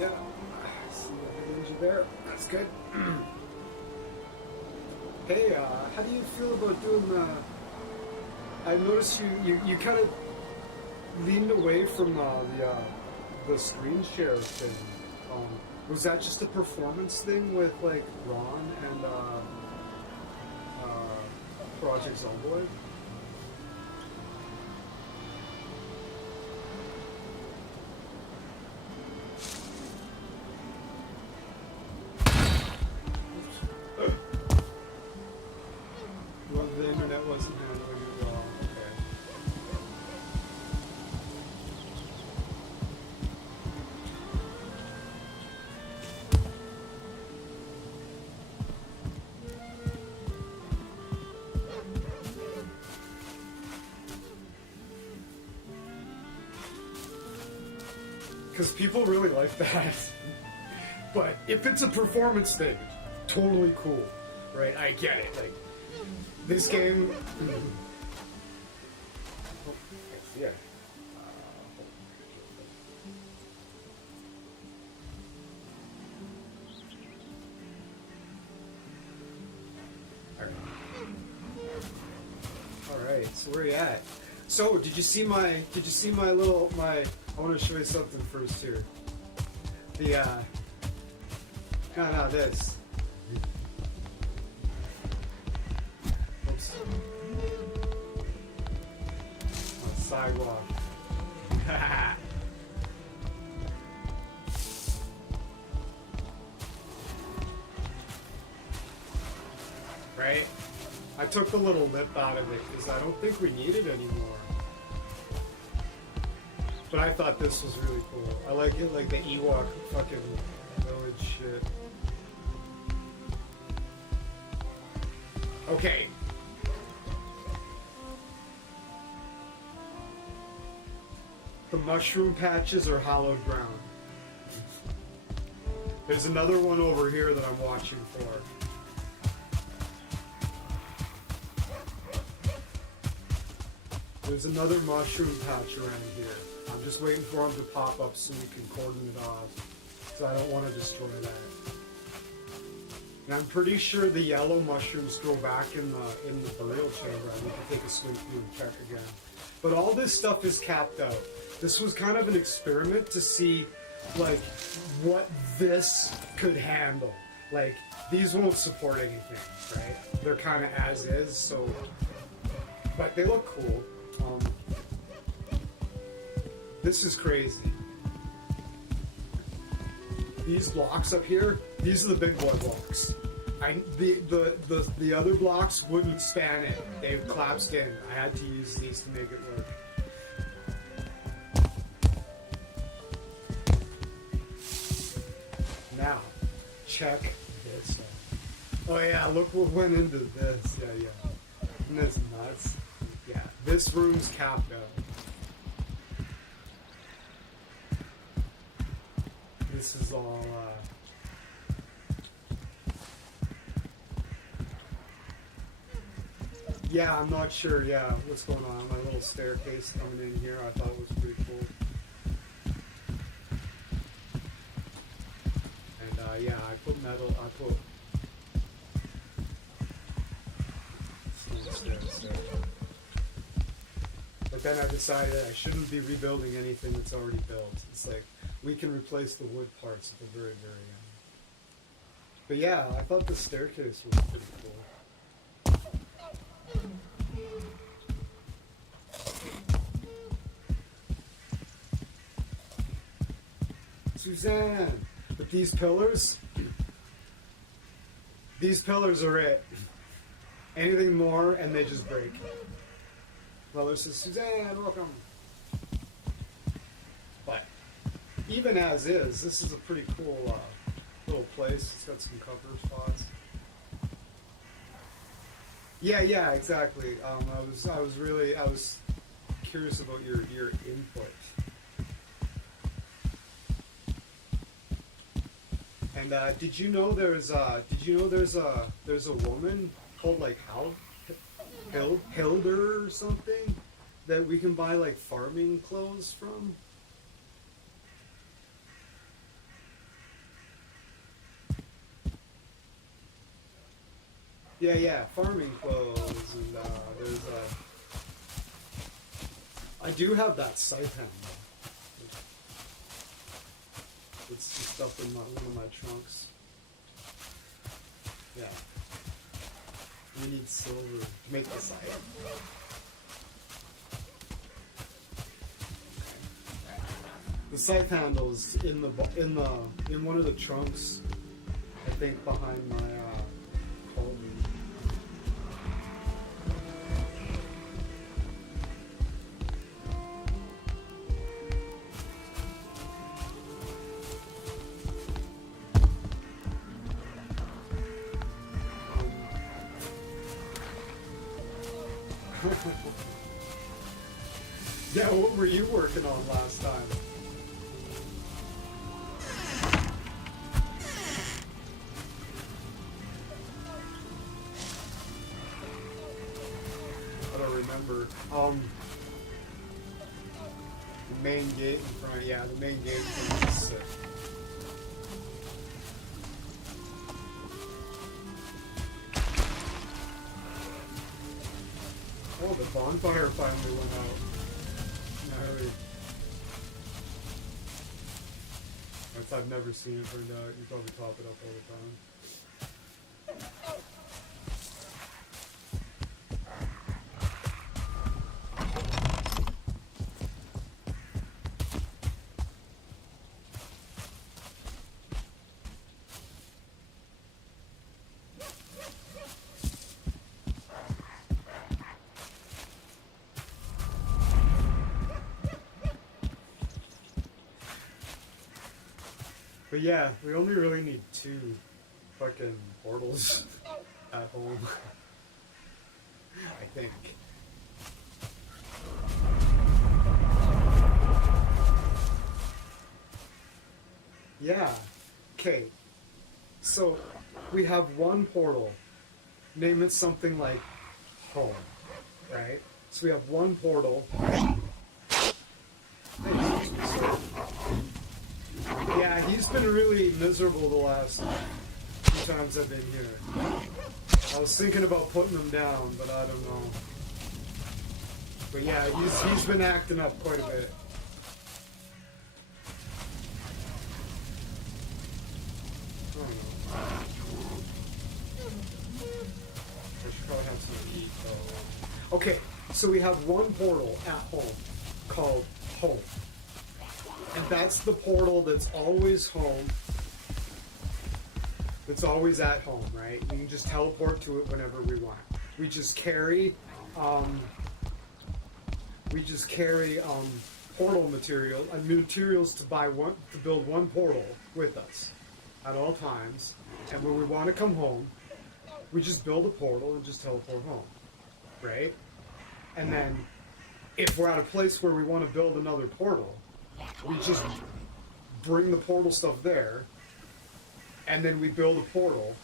Yeah. I see the ninja there. That's good. Hey, how do you feel about doing I noticed you kind of leaned away from the screen share thing. Was that just a performance thing with like Ron and Project Zomboid? Well, the internet wasn't handling it well. Okay. Because people really like that. But if it's a performance thing, totally cool, right? I get it. Like this game. Yeah. All right. So where are you at? So did you see my little I want to show you something first here. The this. Oops. On the sidewalk. Right? I took the little lip out of it because I don't think we need it anymore. But I thought this was really cool. I like it, like the Ewok fucking village shit. Okay. The mushroom patches are hallowed ground. There's another one over here that I'm watching for. There's another mushroom patch around here. I'm just waiting for them to pop up so we can cordon it off. So I don't want to destroy that. And I'm pretty sure the yellow mushrooms grow back in the burial chamber. I need to take a swing through and check again. But all this stuff is capped out. This was kind of an experiment to see like what this could handle. Like these won't support anything, right? They're kind of as is, so but they look cool. This is crazy. These blocks up here, these are the big boy blocks. The other blocks wouldn't span it. They collapsed in. I had to use these to make it work. Now, check this out. Oh yeah, look what went into this. Yeah. Isn't this nuts? Yeah, this room's capped out. This is all, yeah, I'm not sure, yeah, what's going on. My little staircase coming in here, I thought it was pretty cool. And, yeah, I put stairs there. But then I decided I shouldn't be rebuilding anything that's already built. It's like, we can replace the wood parts at the very, very end. But yeah, I thought the staircase was pretty cool. Suzanne! But these pillars are it. Anything more and they just break. Well, this is Suzanne, welcome. But even as is, this is a pretty cool little place. It's got some cover spots. Yeah, exactly. I was curious about your input. And did you know there's a woman called like Hilder or something that we can buy like farming clothes from? Yeah, farming clothes, and there's I do have that scythe hand, though. It's just up in one of my trunks. Yeah. We need silver to make the scythe. The scythe handle's in one of the trunks, I think, behind my cauldron. Yeah, what were you working on last time? I don't remember. The main gate in front. Yeah, the main gate in front is sick. Oh, the bonfire finally went out. Gnarly. I've never seen it burned out. You probably top it up all the time. But yeah, we only really need 2 fucking portals at home. I think. Yeah. Okay. So we have one portal. Name it something like home. Right? So we have one portal. Yeah, he's been really miserable the last few times I've been here. I was thinking about putting him down, but I don't know. But yeah, he's been acting up quite a bit. I don't know. I should probably have something to eat, though. Okay, so we have one portal at home called home. And that's the portal that's always home. That's always at home, right? We can just teleport to it whenever we want. We just carry portal material and materials to build one portal with us at all times. And when we want to come home, we just build a portal and just teleport home, right? And then if we're at a place where we want to build another portal, we just bring the portal stuff there, and then we build a portal,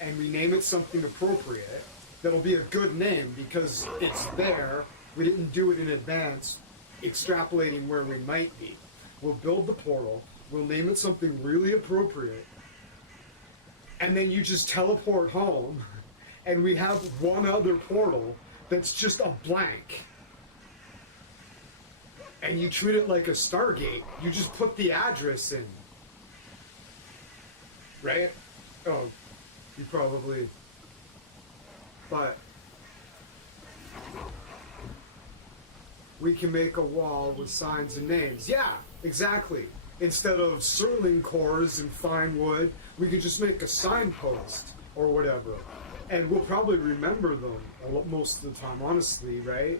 and we name it something appropriate that'll be a good name because it's there. We didn't do it in advance, extrapolating where we might be. We'll build the portal, we'll name it something really appropriate, and then you just teleport home, and we have one other portal that's just a blank. And you treat it like a Stargate. You just put the address in. Right? Oh, you probably... But... we can make a wall with signs and names. Yeah, exactly. Instead of Serling cores and fine wood, we could just make a signpost or whatever. And we'll probably remember them most of the time, honestly, right?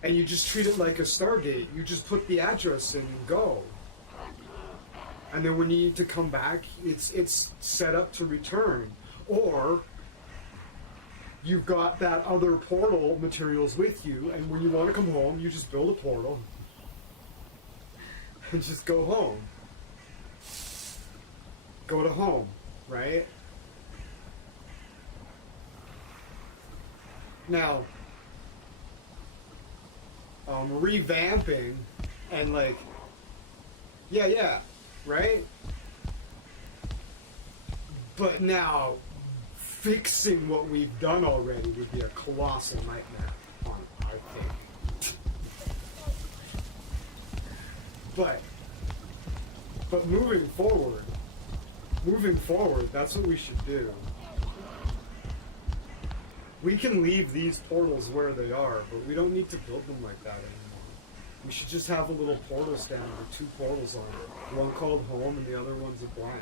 And you just treat it like a Stargate. You just put the address in and go. And then when you need to come back, it's set up to return. Or you've got that other portal materials with you, and when you want to come home, you just build a portal and just go home. Go to home, right? Now, revamping and like, yeah, right? But now, fixing what we've done already would be a colossal nightmare, I think. But moving forward, that's what we should do. We can leave these portals where they are, but we don't need to build them like that anymore. We should just have a little portal stand with 2 portals on it. One called home and the other one's a blank.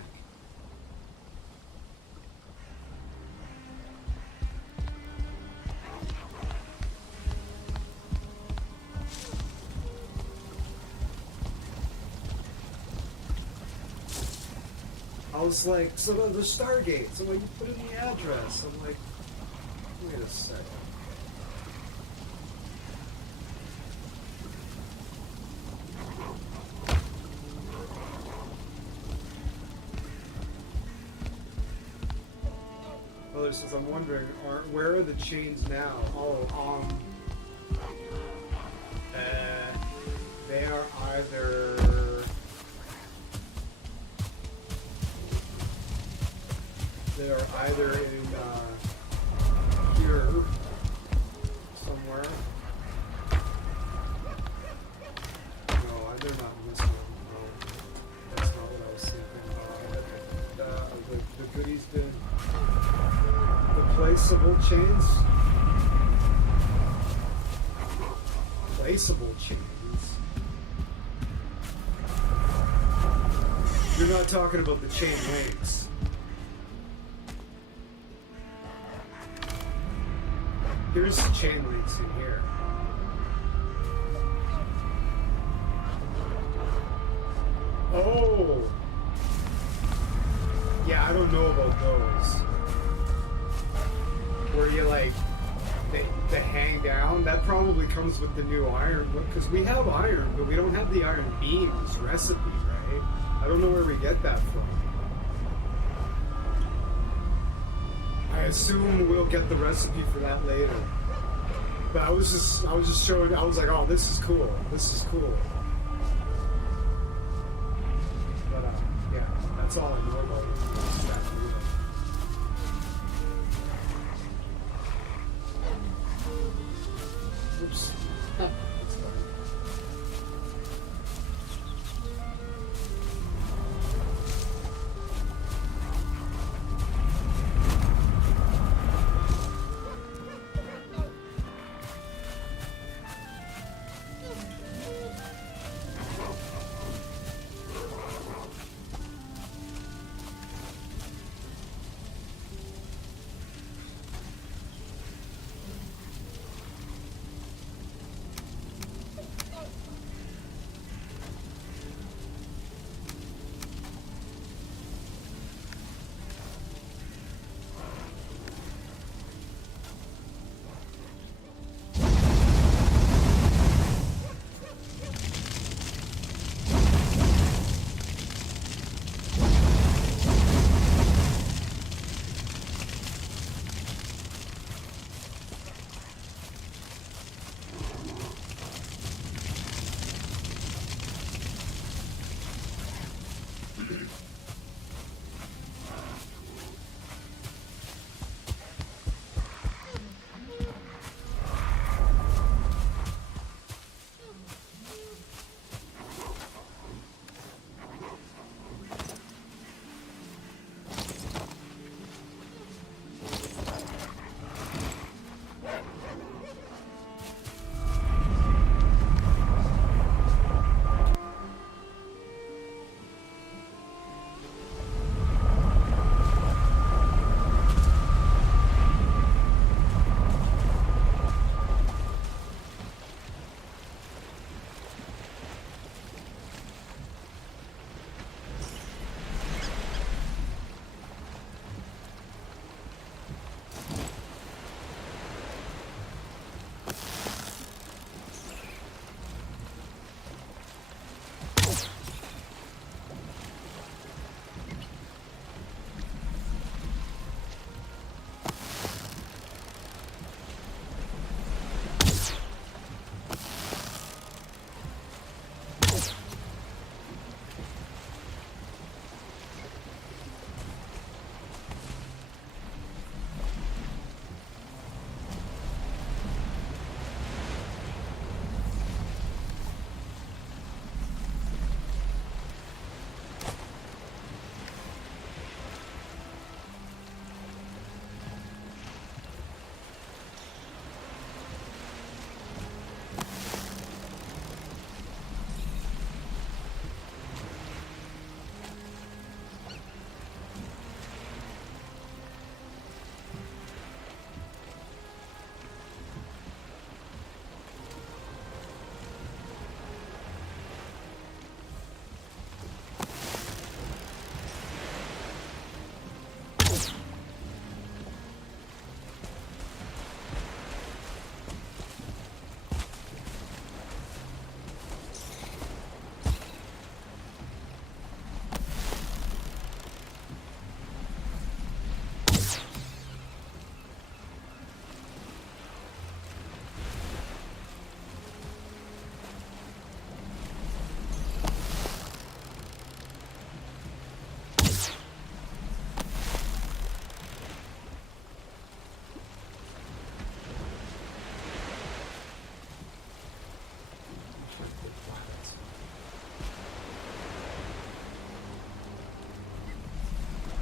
I was like, so the Stargates, I'm like, you put in the address. I'm like, wait a second. Mother says, I'm wondering, where are the chains now? Oh, they are either... They are either in, here, somewhere. No, they're not in this one. No, that's not what I was thinking. The goodies bin. Placeable chains? Placeable chains? You're not talking about the chain links. Here's the chain links in here. Oh! Yeah, I don't know about those. Where you like, they hang down. That probably comes with the new iron, because we have iron, but we don't have the iron beams recipe, right? I don't know where we get that from. I assume we'll get the recipe for that later. But I was just showing, I was like, oh, this is cool. This is cool. But, yeah, that's all I know about it. Oops. That's fine.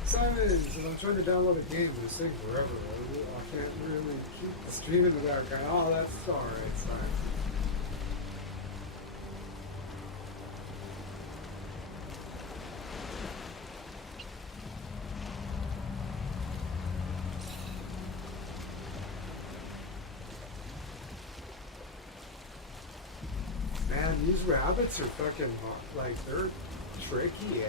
Simons, and I'm trying to download a game, but it's taking forever. I can't really keep the stream in the background. Oh, that's alright, Simon. Man, these rabbits are fucking, like, they're tricky, eh?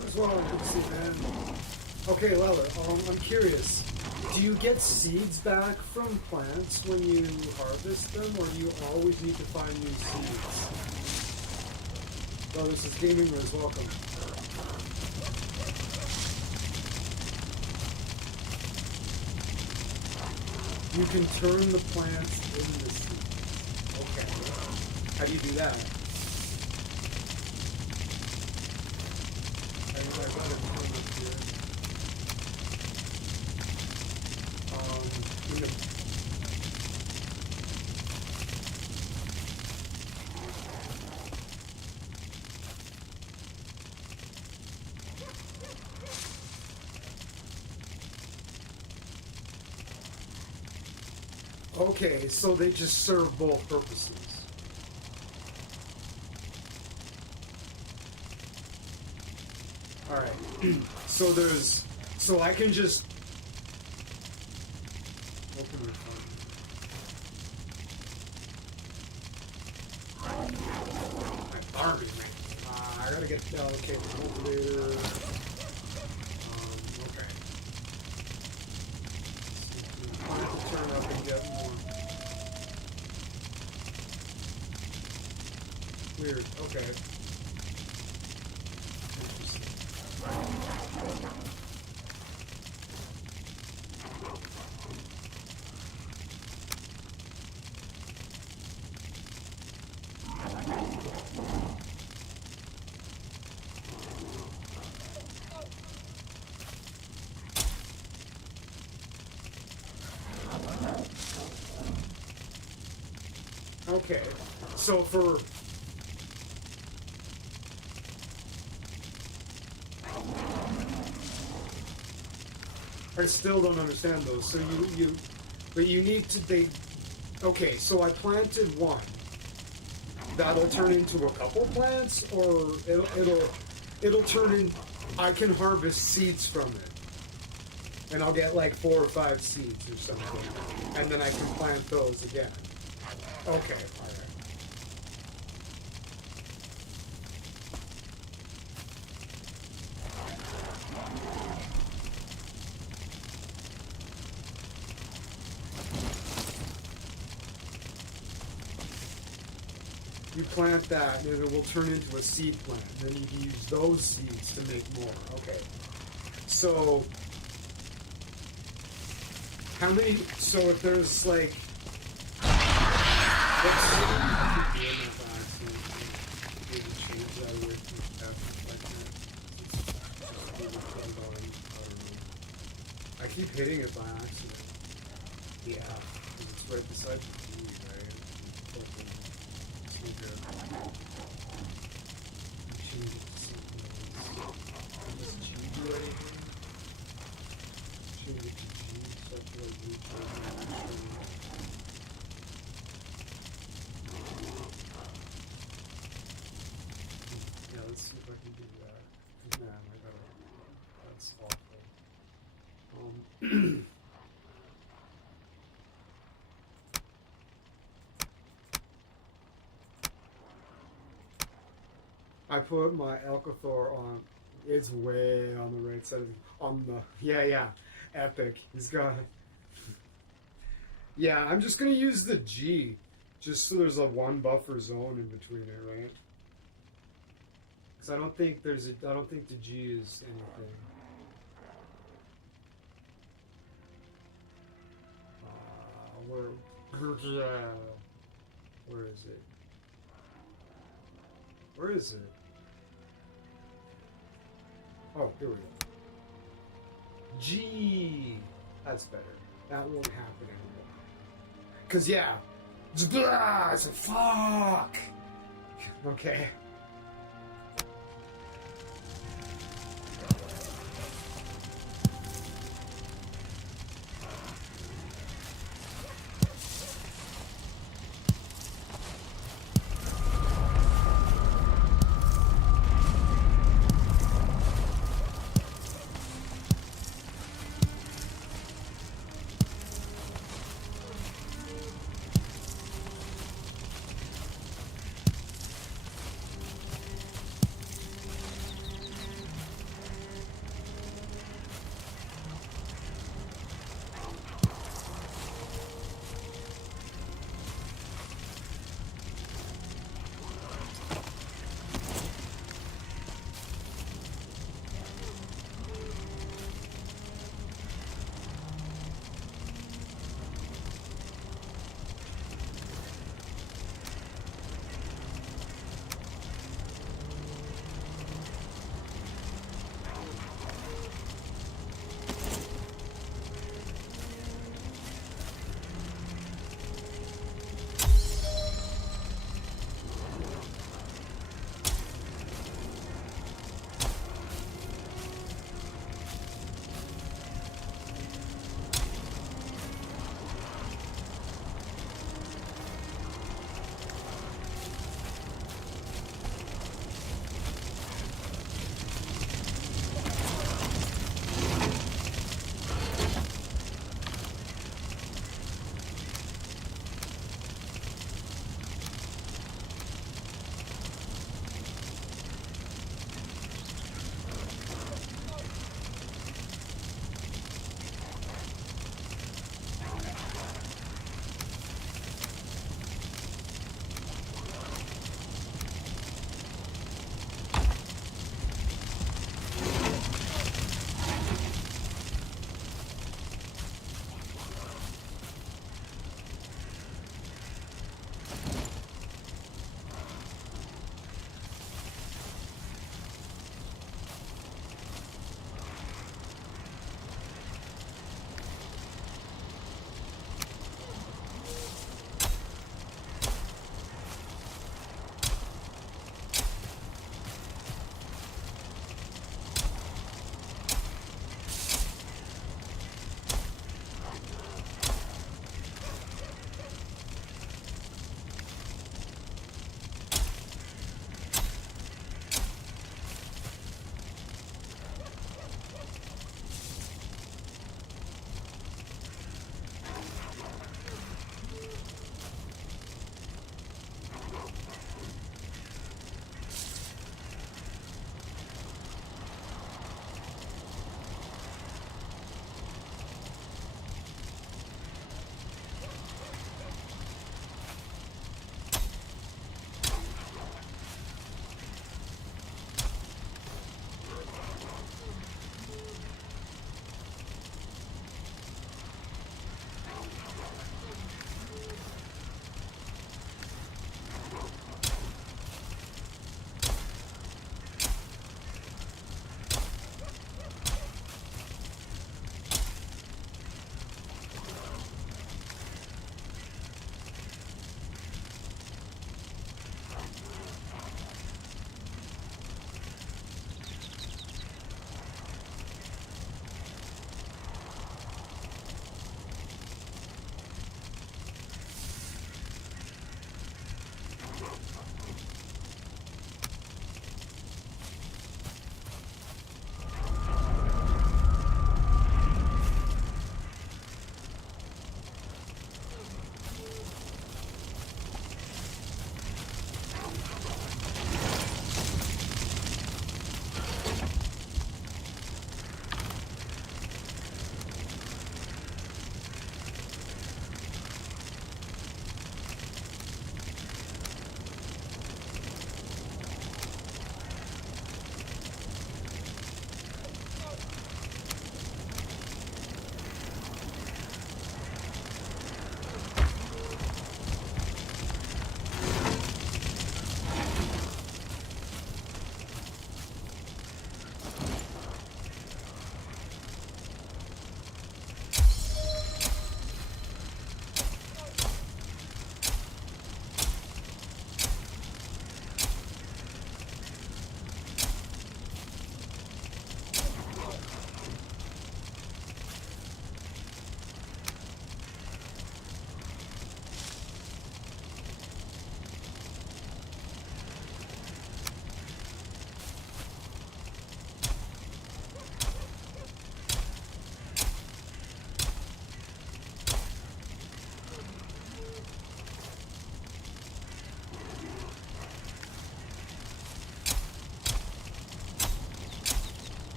There's one I could see, man. Okay, Lella, I'm curious. Do you get seeds back from plants when you harvest them, or do you always need to find new seeds? Oh, this is Gaming Riz, welcome. You can turn the plants into seeds. Okay. How do you do that? I got a turn up here. In the Okay, so they just serve both purposes. Alright, so I can just open your phone. My Barbie, man. I gotta get, okay, the cultivator. Okay. Time to turn up and get more. Weird, okay. Okay, so for I still don't understand those. So but you need to okay, so I planted one. That'll turn into a couple plants, or it'll turn in. I can harvest seeds from it, and I'll get like 4 or 5 seeds or something, and then I can plant those again. Okay, all right. You plant that, and it will turn into a seed plant. And then you can use those seeds to make more. Okay. So, how many? So if there's like, let's I keep hitting it by accident. Yeah, it's right beside the TV, right? It's so good. Change it to something else. Does G do anything? Change it to G, so I feel like yeah, let's see if I can do that. Man, I gotta. That's awful. I put my Alcathor on. It's way on the right side of yeah, epic. He's got. Yeah, I'm just gonna use the G, just so there's a 1 buffer zone in between it, right? Because I don't think the G is anything. Where is it? Where is it? Oh, here we go. G. That's better. That won't happen anymore. Cause yeah, it's like fuck. Okay.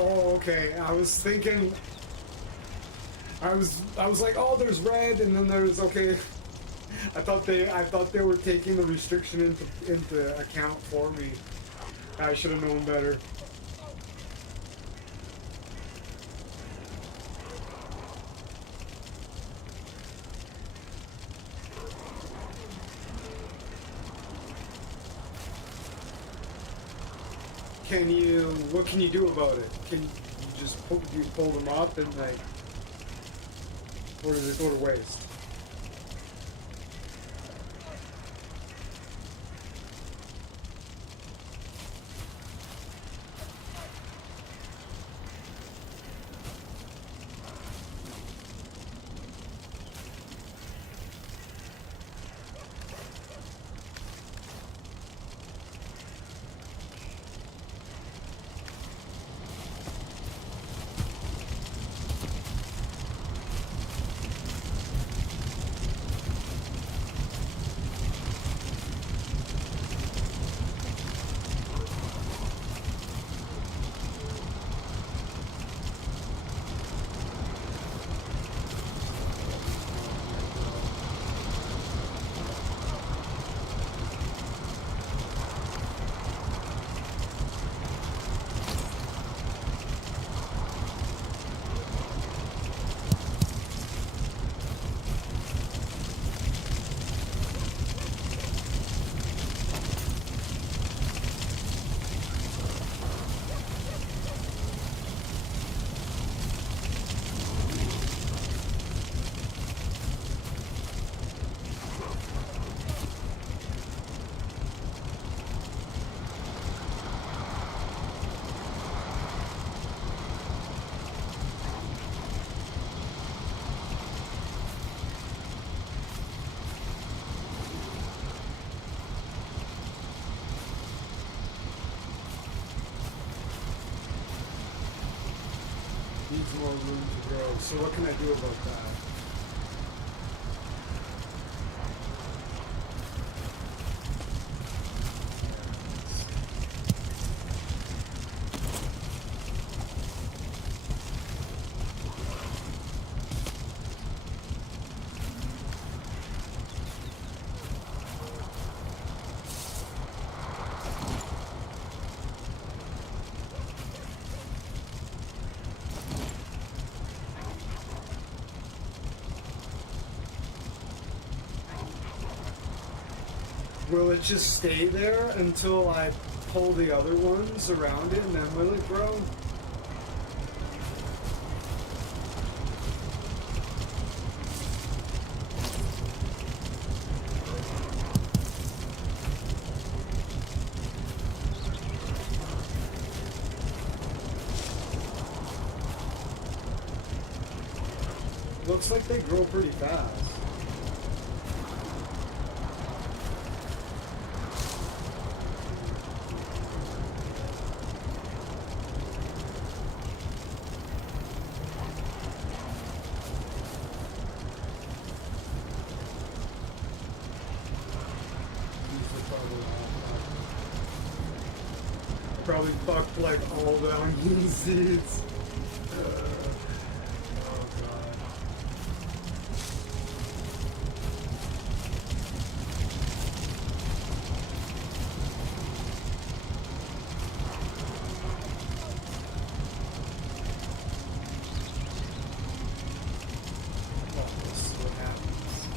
Oh, okay. I was thinking. I was like, oh, there's red, and then there's okay. I thought they were taking the restriction into account for me. I should have known better. What can you do about it? Can you just pull them up and like, or does it go to waste? Needs more room to grow. So what can I do about that? Will it just stay there until I pull the other ones around it, and then will it grow? Looks like they grow pretty fast. Probably fucked like all the onion seeds. Oh god. Oh, this is what happens.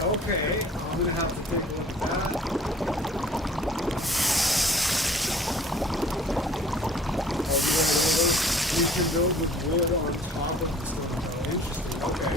Okay, I'm gonna have to take a look at that. You can build with wood on top of the stone. Oh, interesting. Okay.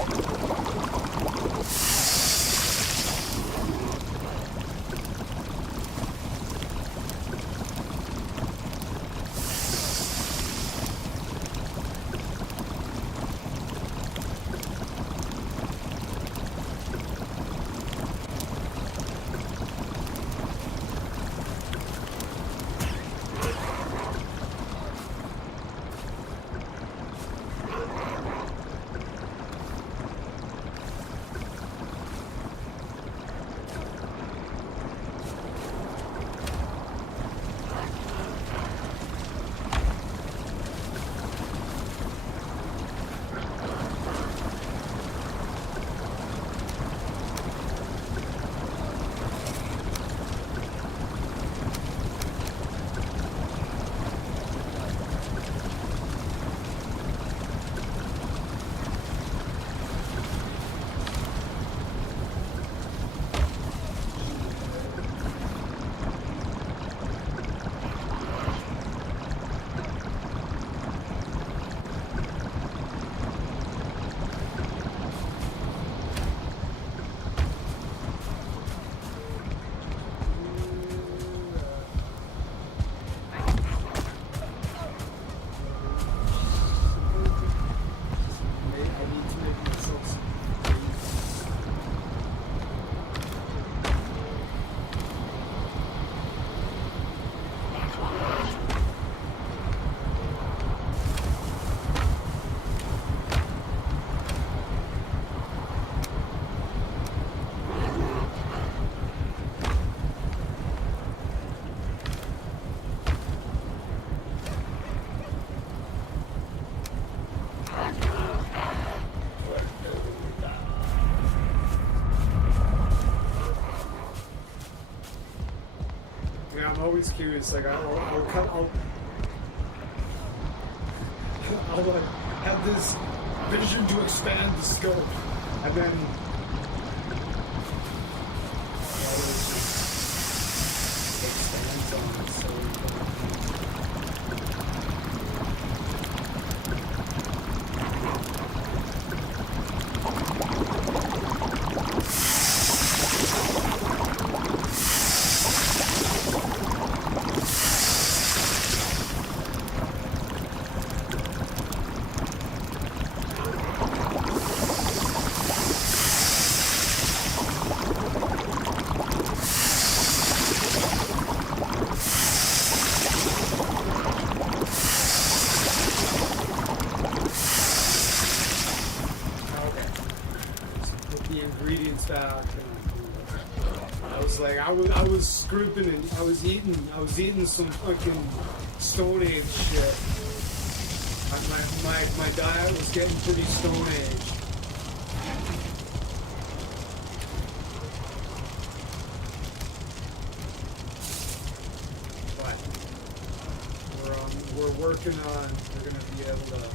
Yeah, I'm always curious. Like, I'll like have this vision to expand the scope, and then expands on it. So back, and I was like, I was scrimping and I was eating some fucking Stone Age shit. My diet was getting pretty Stone Age. But we're working on. We're gonna be able to.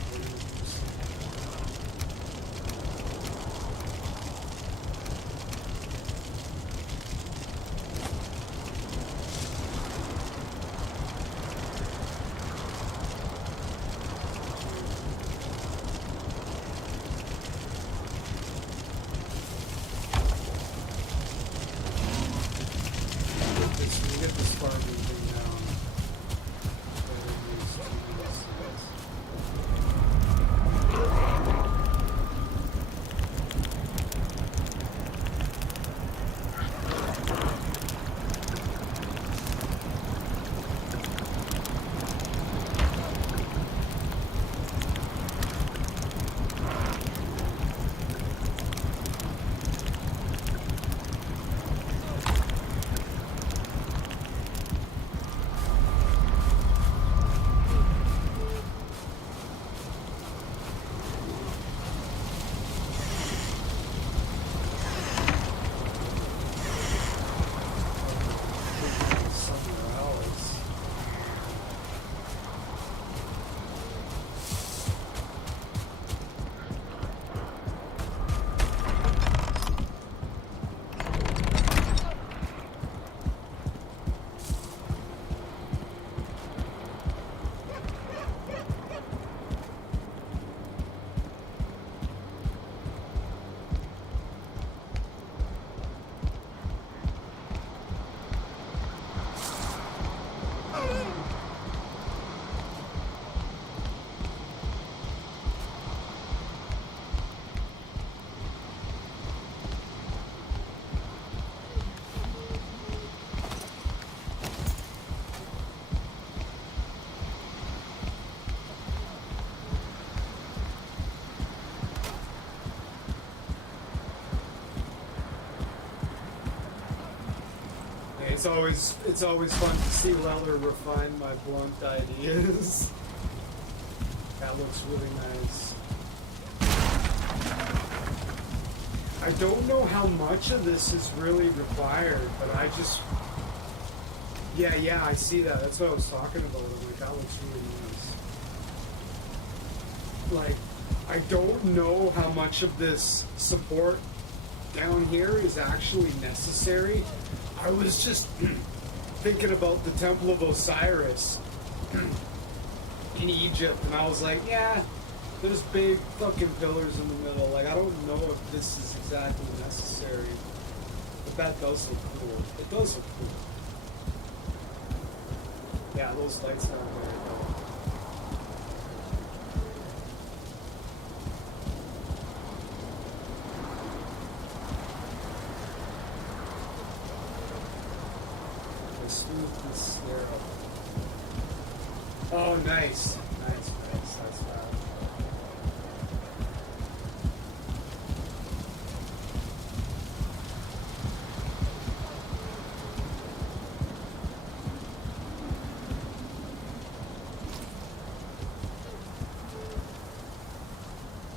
It's always fun to see Leller refine my blunt ideas. That looks really nice. I don't know how much of this is really required, but I just... Yeah, I see that. That's what I was talking about. I'm like, that looks really nice. Like, I don't know how much of this support down here is actually necessary. I was just thinking about the Temple of Osiris in Egypt, and I was like, yeah, there's big fucking pillars in the middle. Like, I don't know if this is exactly necessary, but that does look cool. It does look cool. Yeah, those lights down there. Smooth this stair up. Oh, nice. Nice. That's bad.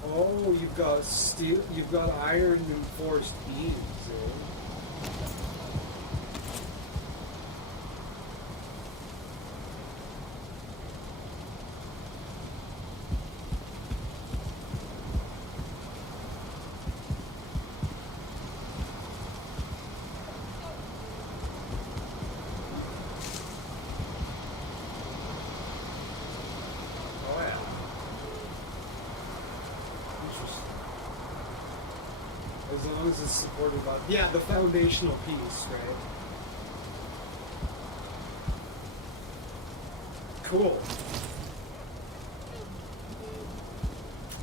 Oh, you've got steel, you've got iron reinforced beams, eh? As long as it's supported by... Yeah, the foundational piece, right? Cool.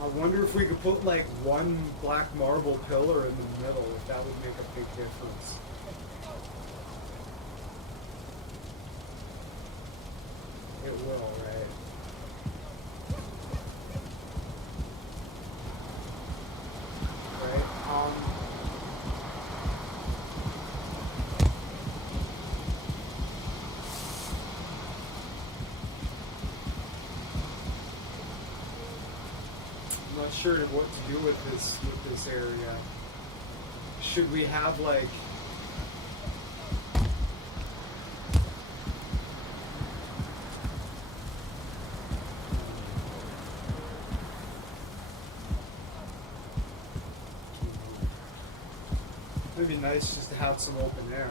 I wonder if we could put, like, one black marble pillar in the middle, if that would make a big difference. It will, right? Not sure what to do with this area. Should we have like it'd be nice just to have some open air.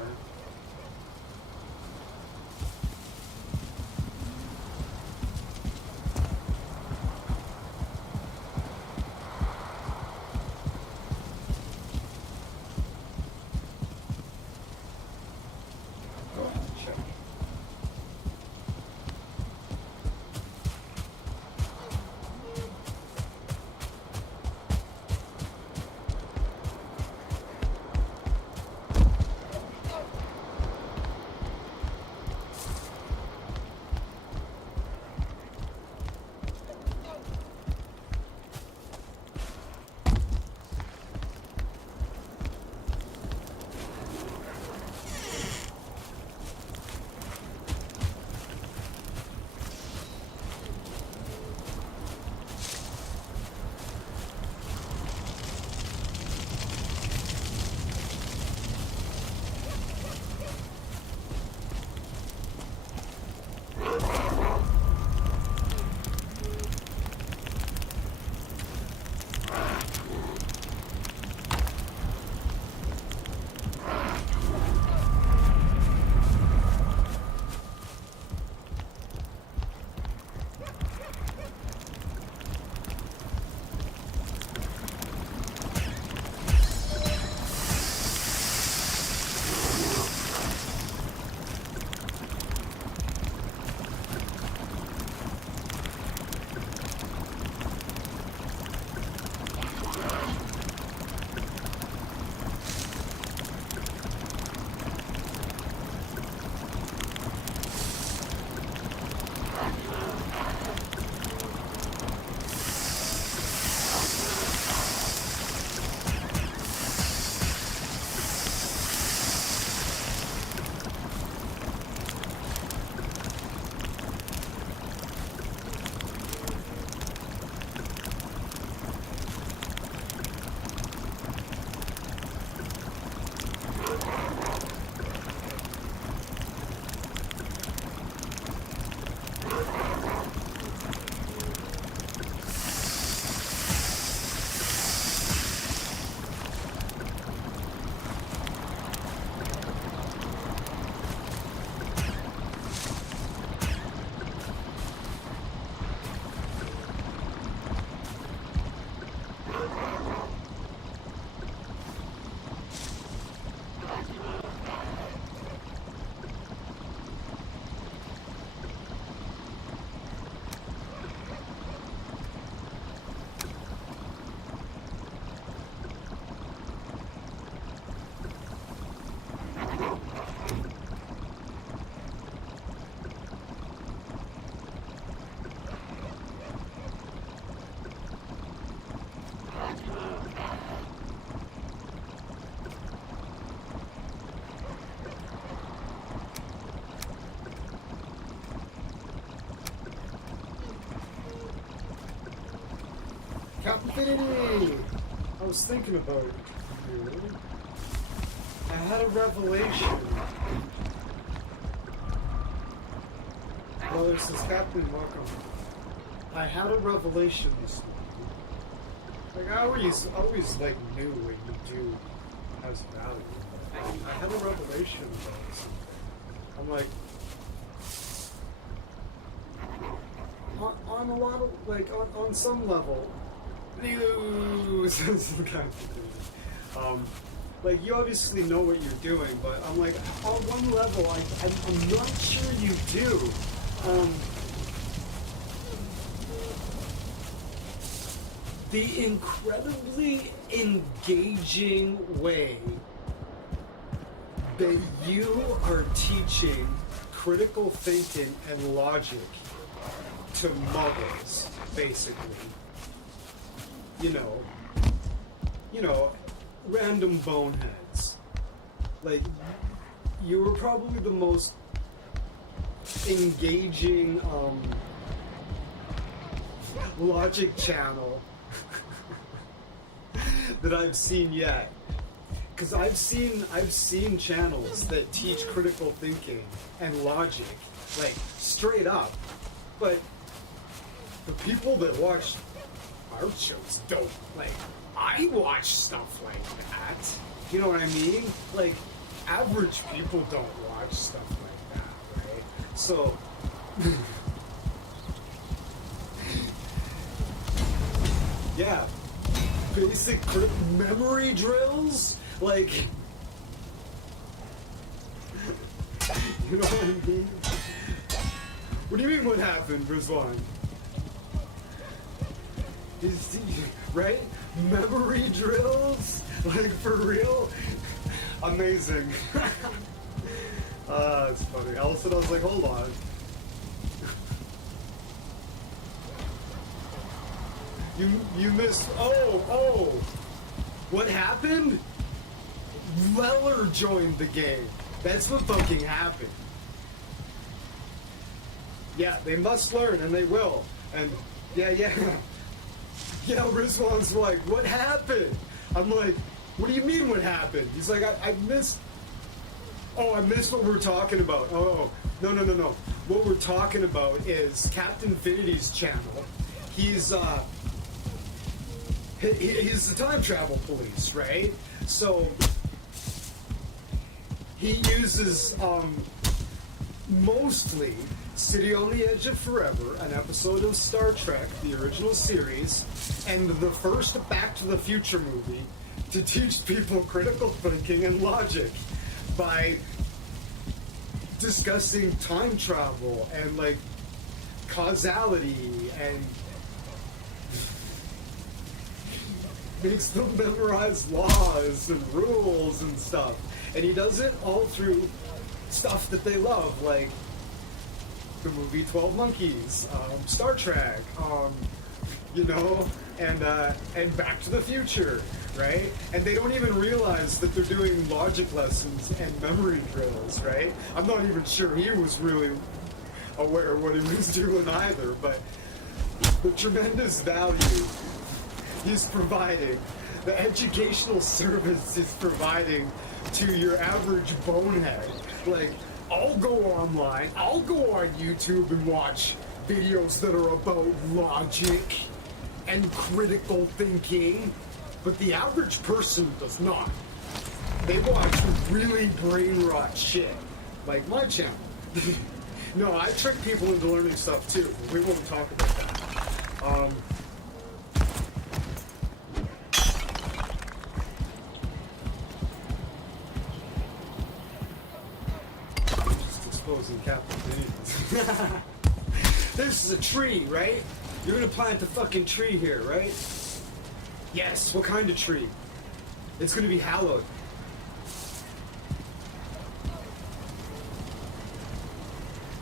Captain! I was thinking about you. I had a revelation. Brother says, Captain, welcome. I had a revelation this morning. Like, I always like, knew what you do has value. I had a revelation about something. I'm like, on a lot of, like, on some level, like, you obviously know what you're doing, but I'm like, on one level, I'm not sure you do. The incredibly engaging way that you are teaching critical thinking and logic to muggles, basically. You know, random boneheads. Like, you were probably the most engaging logic channel that I've seen yet. Because I've seen channels that teach critical thinking and logic, like, straight up. But the people that watch our shows don't, like, I watch stuff like that. You know what I mean? Like, average people don't watch stuff like that, right? So, yeah, basic memory drills, like, you know what I mean? What do you mean what happened, Rizwan? Right? Memory drills? Like, for real? Amazing. It's funny. All of a sudden I was like, hold on. You missed. Oh. What happened? Weller joined the game. That's what fucking happened. Yeah, they must learn, and they will. And, yeah. Yeah, Rizwan's like, what happened? I'm like, what do you mean what happened? He's like, I missed... Oh, I missed what we're talking about. Oh, no. What we're talking about is Captain Infinity's channel. He's the time travel police, right? So, he uses, mostly City on the Edge of Forever, an episode of Star Trek, the original series, and the first Back to the Future movie to teach people critical thinking and logic by discussing time travel and, like, causality, and makes them memorize laws and rules and stuff. And he does it all through stuff that they love, like the movie 12 Monkeys, Star Trek, and Back to the Future, right? And they don't even realize that they're doing logic lessons and memory drills, right? I'm not even sure he was really aware of what he was doing either, but the tremendous value he's providing, the educational service he's providing to your average bonehead. Like, I'll go online, I'll go on YouTube and watch videos that are about logic and critical thinking, but the average person does not. They watch really brain rot shit, like my channel. No, I trick people into learning stuff too, but we won't talk about that. Exposing Captain Denise. This is a tree, right? You're gonna plant a fucking tree here, right? Yes, what kind of tree? It's gonna be hallowed.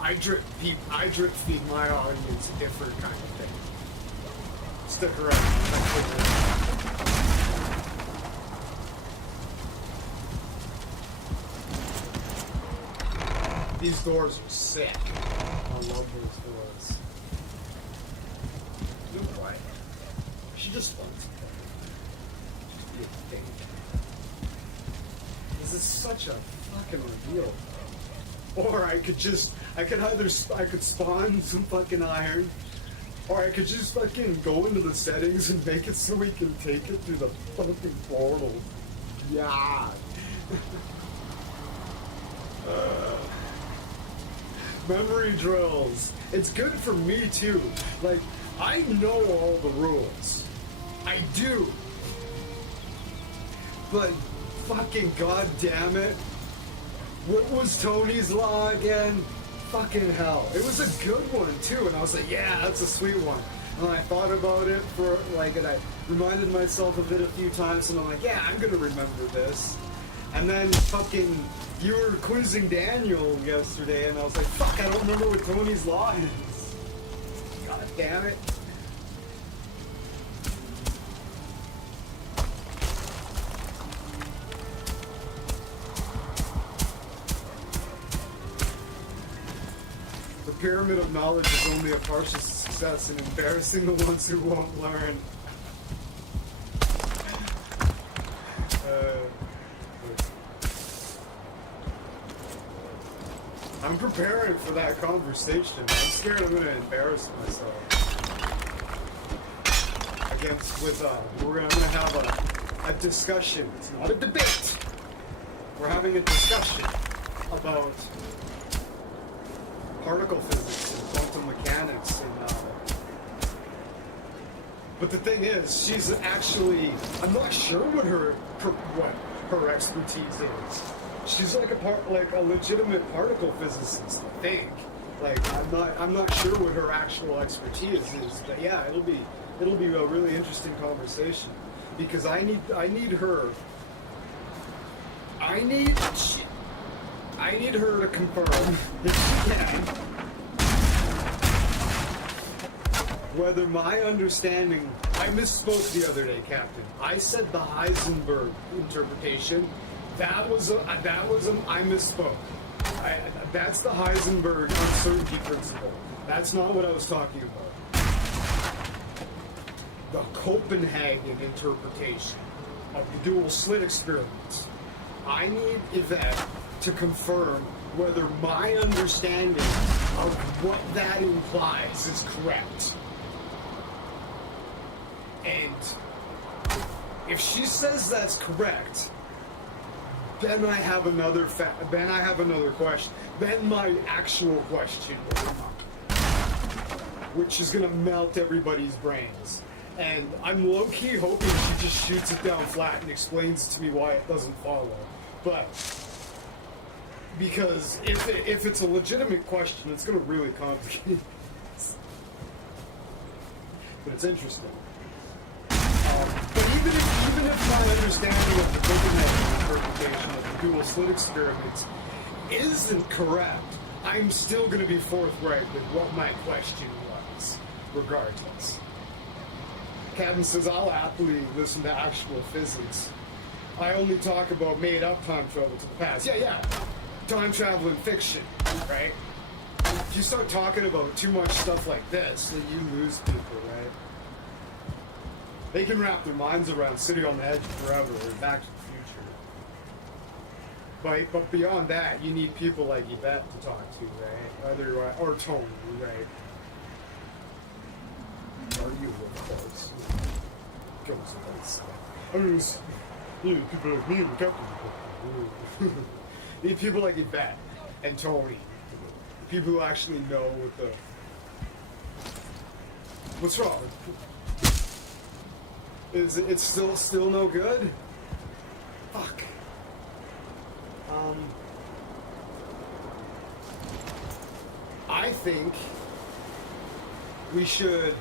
I drip feed my audience a different kind of thing. Stick around. These doors are sick. I love those doors. You're quiet. She just wants to be a thing. This is such a fucking ordeal. Or I could spawn some fucking iron, or I could just fucking go into the settings and make it so we can take it through the fucking portal. Yeah. Memory drills. It's good for me too. Like, I know all the rules. I do. But fucking goddamn it. What was Tony's law again? Fucking hell. It was a good one too, and I was like, yeah, that's a sweet one. And I thought about it for like, and I reminded myself of it a few times, and I'm like, yeah, I'm gonna remember this. And then fucking, you were quizzing Daniel yesterday, and I was like, fuck, I don't remember what Tony's law is. God damn it. The pyramid of knowledge is only a partial success in embarrassing the ones who won't learn. I'm preparing for that conversation. I'm scared I'm gonna embarrass myself. We're gonna have a discussion. It's not a debate. We're having a discussion about particle physics and quantum mechanics but the thing is, she's actually, I'm not sure what her expertise is. She's like a legitimate particle physicist, I think. Like, I'm not sure what her actual expertise is, but yeah, it'll be a really interesting conversation, because I need her to confirm, if she can, whether my understanding. I misspoke the other day, Captain. I said the Heisenberg interpretation. I misspoke. That's the Heisenberg uncertainty principle. That's not what I was talking about. The Copenhagen interpretation of the dual slit experiments. I need Yvette to confirm whether my understanding of what that implies is correct. And if she says that's correct, then I have another question. Then my actual question will come up, which is gonna melt everybody's brains. And I'm low-key hoping she just shoots it down flat and explains to me why it doesn't follow. But because if it's a legitimate question, it's gonna really complicate this. But it's interesting. But even if my understanding of the Copenhagen interpretation of the dual slit experiments isn't correct, I'm still going to be forthright with what my question was, regardless. Captain says, I'll happily listen to actual physics. I only talk about made-up time travel to the past. Yeah. Time travel in fiction, right? If you start talking about too much stuff like this, then you lose people, right? They can wrap their minds around City on the Edge forever or Back to the Future. But beyond that, you need people like Yvette to talk to, right? Or Tony, right? Or you, of course. Goes without saying. People like me and the Captain. Need people like Yvette and Tony. People who actually know what the... What's wrong? Is it still no good? Fuck. I think we should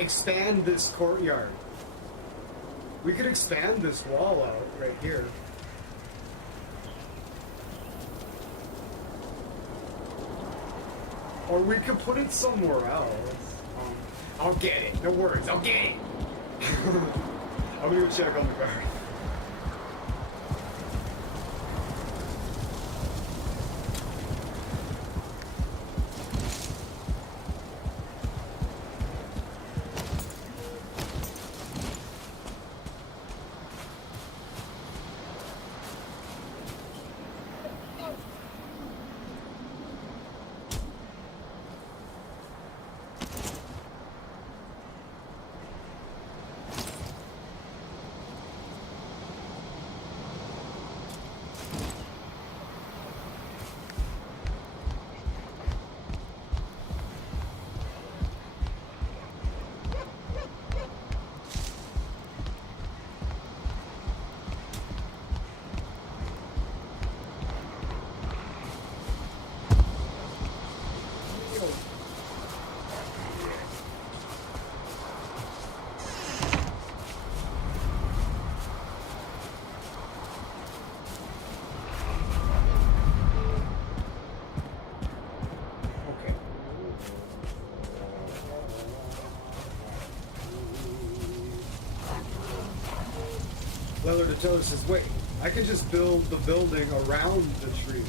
expand this courtyard. We could expand this wall out right here. Or we could put it somewhere else. I'll get it. No worries. I'll get it. I'm gonna go check on the car. Leather to Taylor says, wait, I can just build the building around the tree.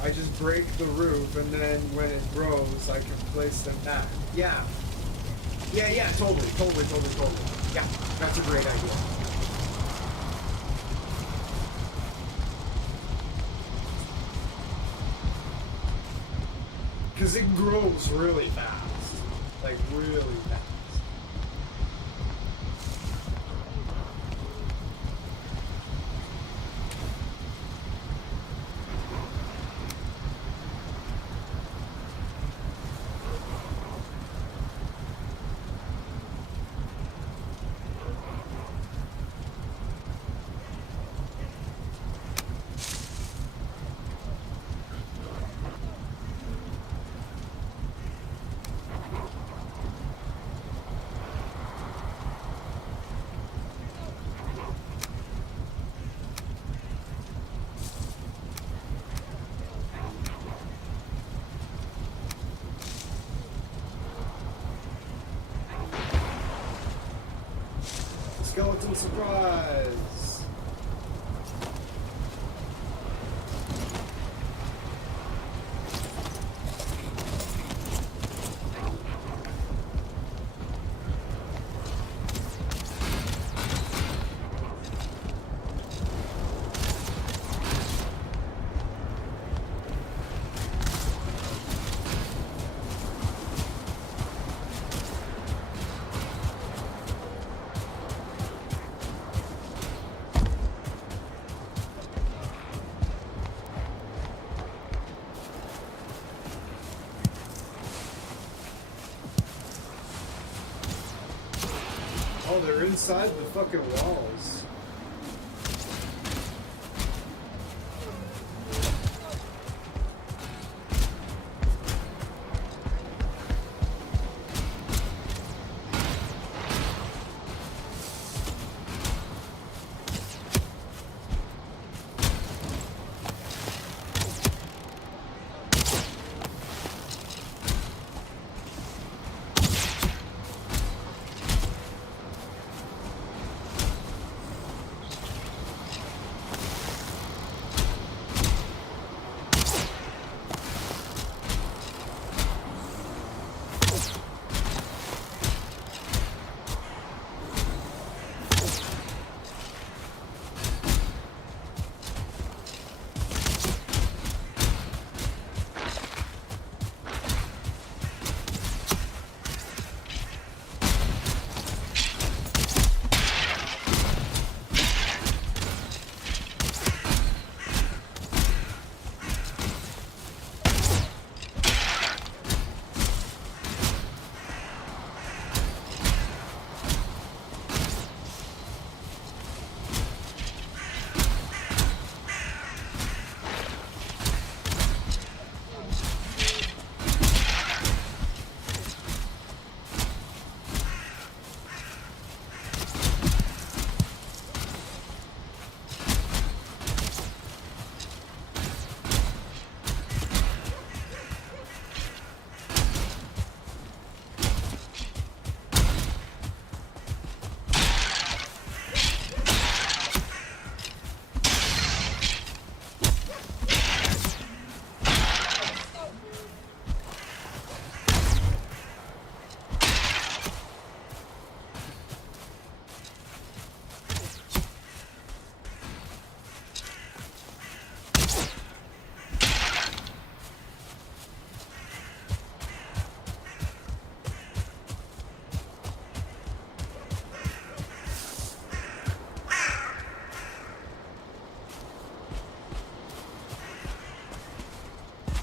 I just break the roof, and then when it grows, I can place them back. Yeah. Yeah, totally. Yeah, that's a great idea. Because it grows really fast. Like, really fast. Skeleton surprise! Oh, they're inside the fucking walls.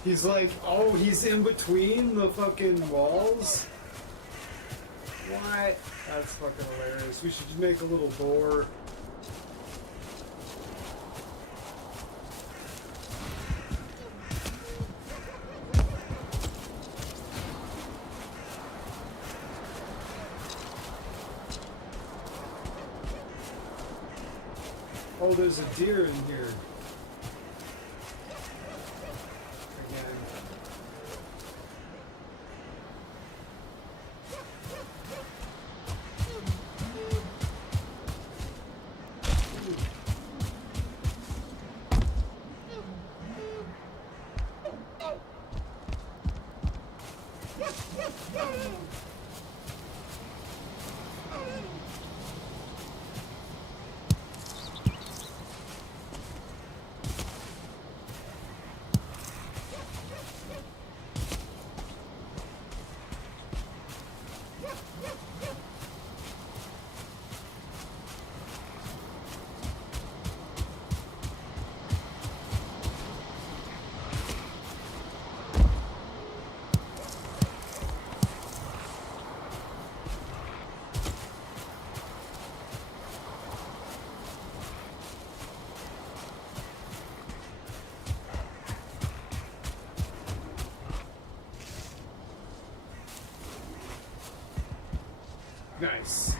He's like, oh, he's in between the fucking walls? What? That's fucking hilarious. We should just make a little door. Oh, there's a deer in here. Again. Nice.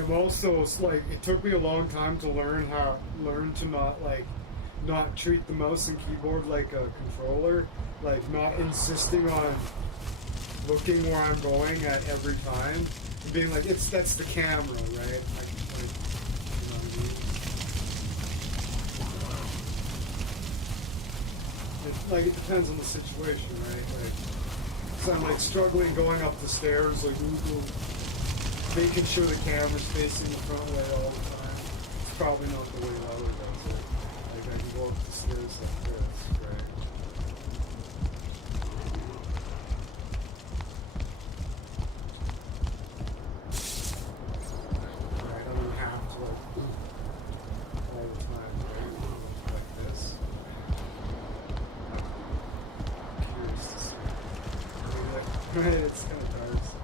I'm also, it's like, it took me a long time to learn to not treat the mouse and keyboard like a controller, like not insisting on looking where I'm going at every time, and being like, that's the camera, right? I can, like, you know what I mean? It depends on the situation, right? Like, so I'm like struggling going up the stairs, like making sure the camera's facing the front way all the time. It's probably not the way the other does it. Like I can go up the stairs like this, right? Right, I don't have to like all the time, right? Like this. I'm curious to see. Right, it's kind of tiresome.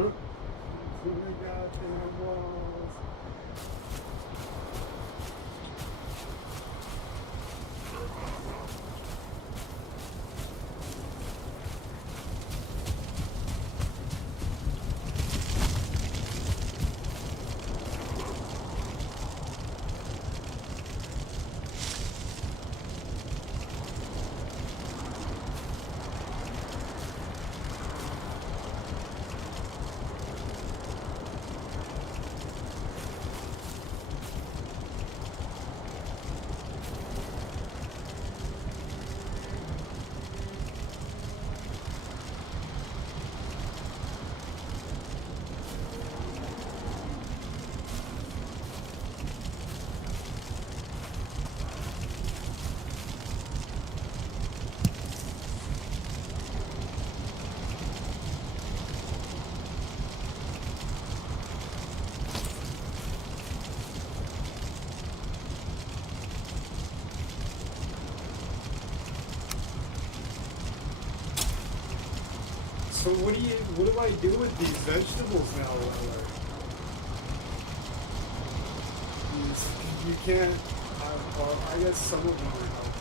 Oh my god, damn walls. So what do I do with these vegetables now, Weller? You can't, well, I guess some of them are healthy.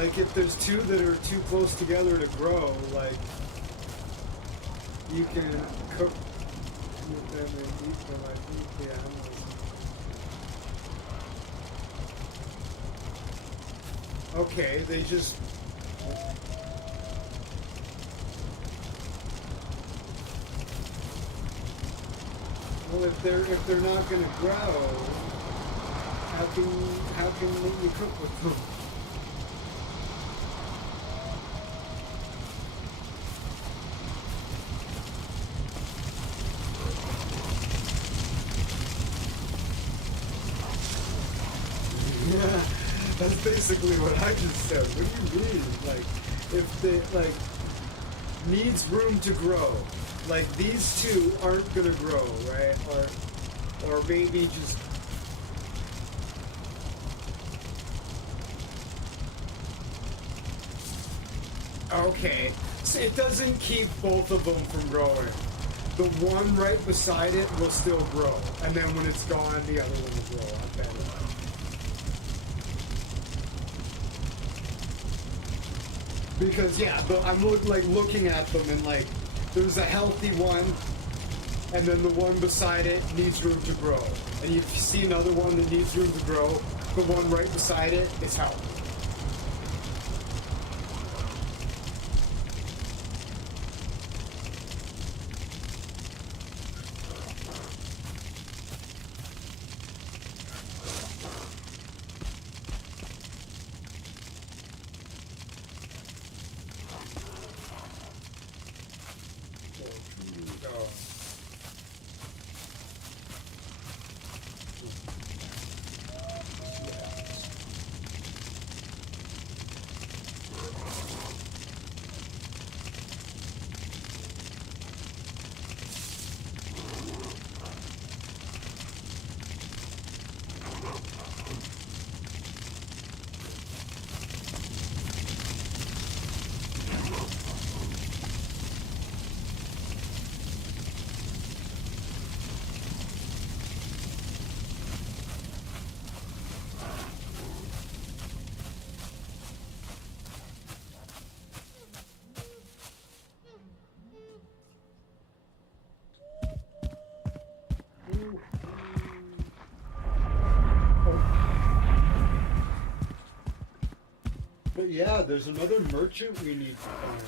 Like, if there's two that are too close together to grow, like, you can cook with them and eat them, I think the animals. Okay, they just... Well, if they're not gonna grow, how can you cook with them? Yeah, that's basically what I just said. What do you mean? Like, if they, like, needs room to grow. Like, these two aren't gonna grow, right? Or maybe just... Okay, so it doesn't keep both of them from growing. The one right beside it will still grow, and then when it's gone, the other one will grow. I bet. Because yeah, I'm looking at them and like, there's a healthy one, and then the one beside it needs room to grow, and you see another one that needs room to grow. The one right beside it is healthy. But yeah, there's another merchant we need to find.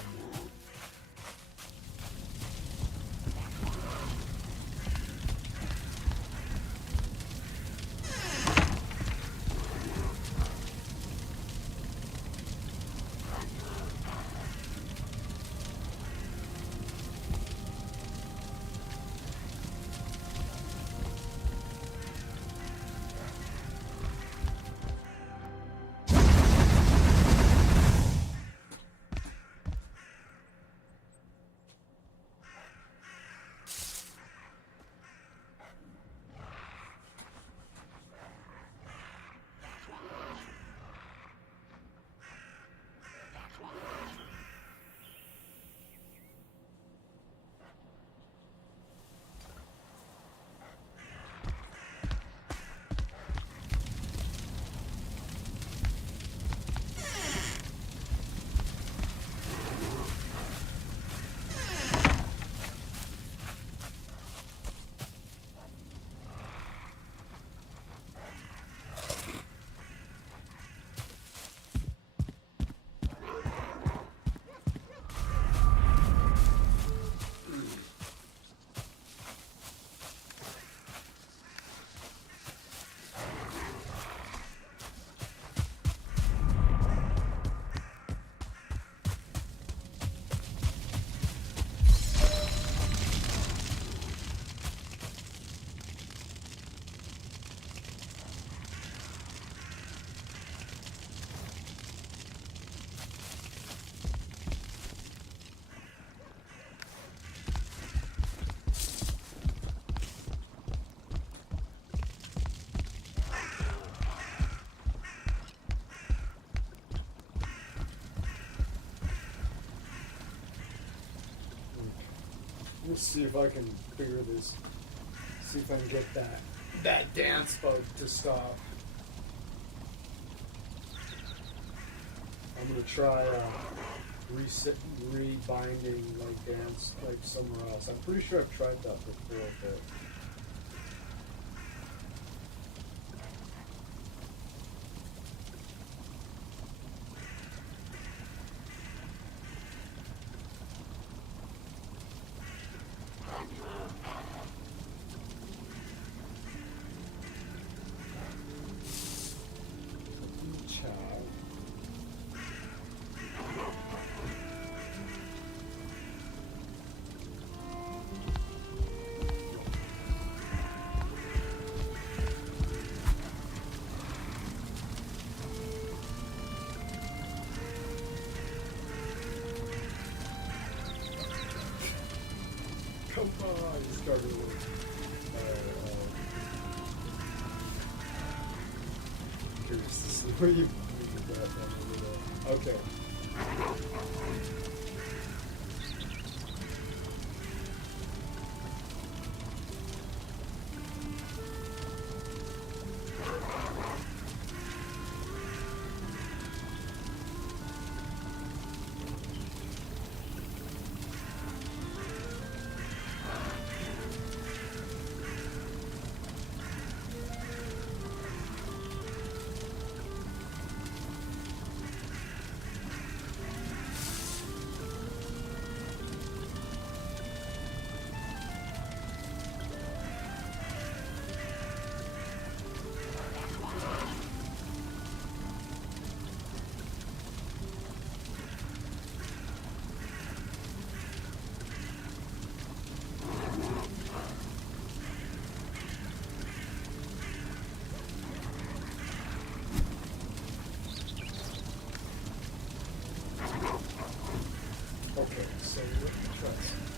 Let's see if I can figure this. See if I can get that dance bug to stop. I'm gonna try rebinding like dance like somewhere else. I'm pretty sure I've tried that before, but come on, you started with curious to see where you moved that from over there. Okay. Okay, so let me try something.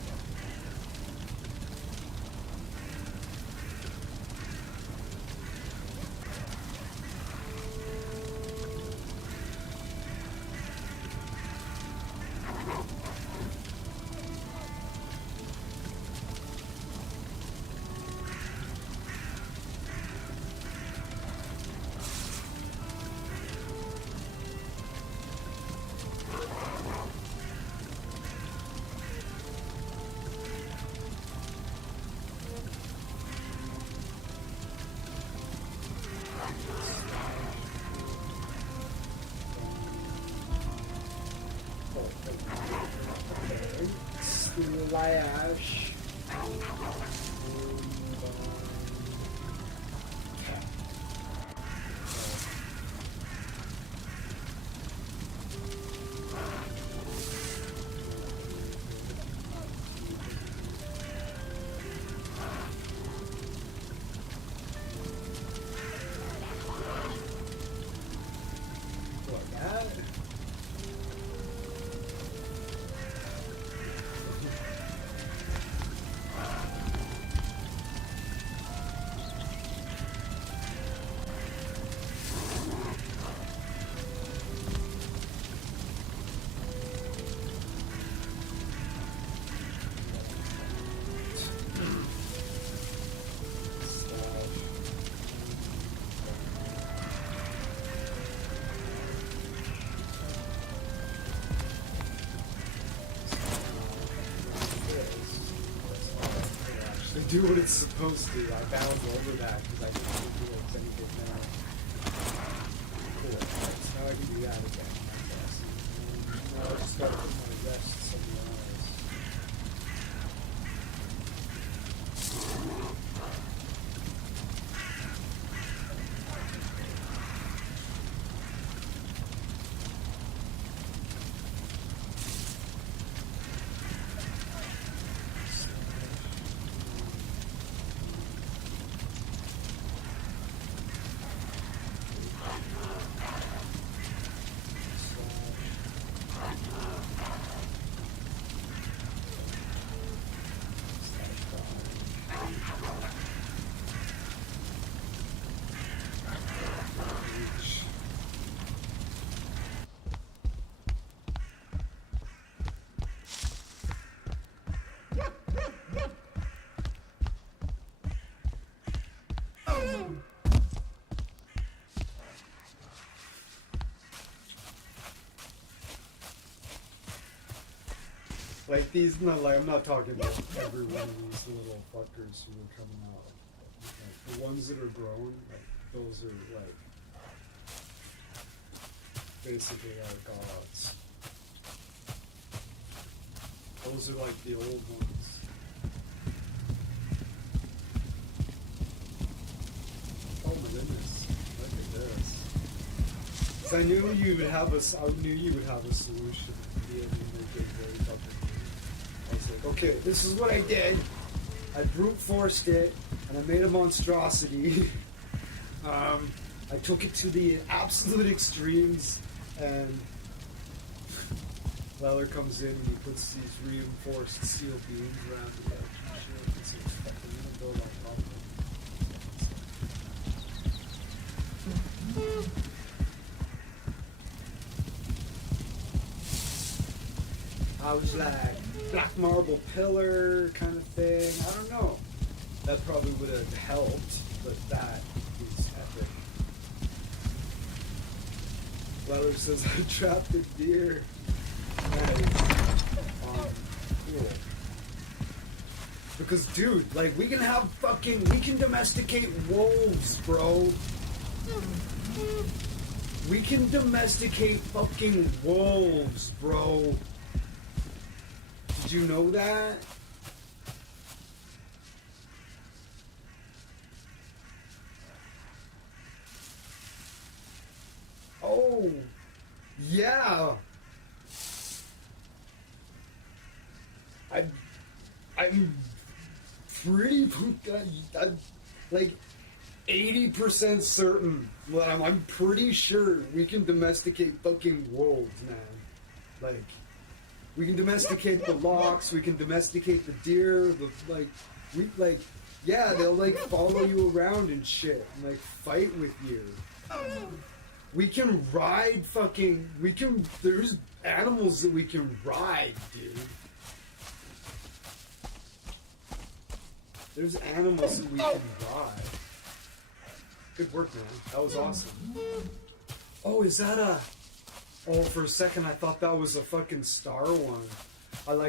Okay, slash. Do what it's supposed to. I bound over that because I didn't do it any good now. Cool. Alright, so now I can do that again, I guess. Now I just gotta put my rest somewhere else. Like these, not like I'm not talking about every one of these little fuckers who are coming out. Like, the ones that are grown, like those are like basically our gods. Those are like the old ones. Oh my goodness! Look at this. 'Cause I knew you would have a solution. I was like, okay, this is what I did. I brute forced it, and I made a monstrosity. I took it to the absolute extremes, and Weller comes in and he puts these reinforced steel beams around the edge and shit. It's like fucking gonna build on top of it. I was like, black marble pillar kind of thing. I don't know. That probably would have helped, but that is epic. Weller says, I trapped a deer. Nice. Cool. Because, dude, like, we can domesticate wolves, bro. We can domesticate fucking wolves, bro. Did you know that? Oh, yeah. I'm pretty like 80% certain. I'm pretty sure we can domesticate fucking wolves, man. Like, we can domesticate the locks, we can domesticate the deer, yeah, they'll like follow you around and shit and like fight with you. We can ride there's animals that we can ride, dude. There's animals that we can ride. Good work, man. That was awesome. Oh, is that a... Oh, for a second I thought that was a fucking star one. I like